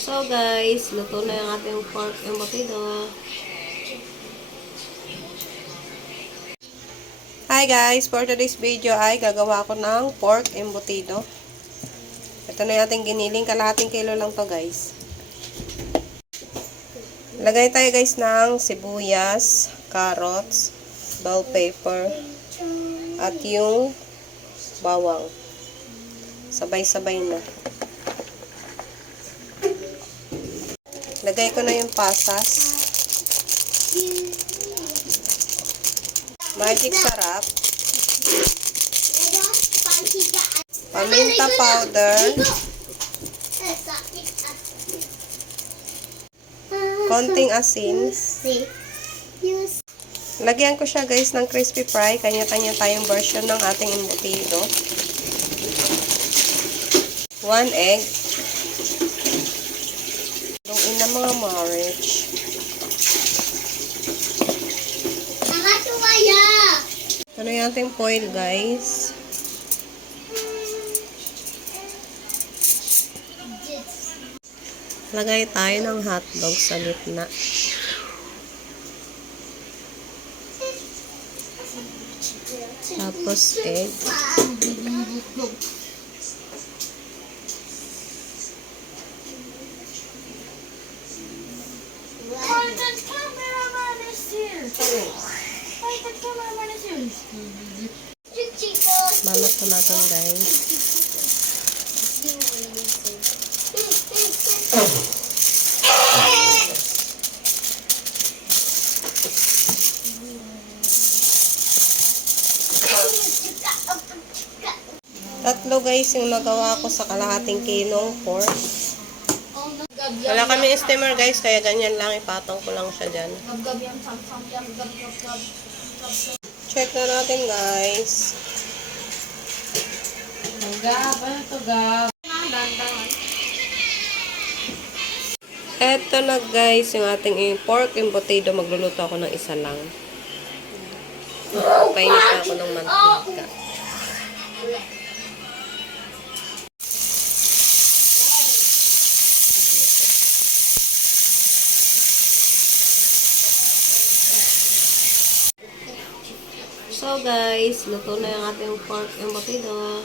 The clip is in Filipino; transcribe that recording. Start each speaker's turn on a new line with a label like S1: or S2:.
S1: So guys, luto na yung ating pork embutido. Hi guys, for today's video ay gagawa ko ng pork embutido. Ito na yung ating giniling, kalahating kilo lang to guys. Lagay tayo guys ng sibuyas, carrots, bell pepper, at yung bawang. Sabay-sabay na. Lagay ko na yung pasas. Magic sarap. Paminta powder. Konting asin. Lagyan ko siya guys ng crispy fry. Kanya-kanya tayong version ng ating embutido. One egg. Na mga marriage. Ano yung ating foil guys? Lagay tayo ng hotdog sa gitna. Tapos egg. Balot na natin guys. Tatlo guys yung nagawa ko sa kalahating kilong pork. Wala kami steamer guys, kaya ganyan lang. Ipatong ko lang siya dyan. Check na natin guys.
S2: Gab, ano to, Gab?
S1: Eto na guys, yung ating pork embutido. Magluluto ako ng isa lang. Painit na ako ng mantika. So guys, luto na yung ating pork embutido.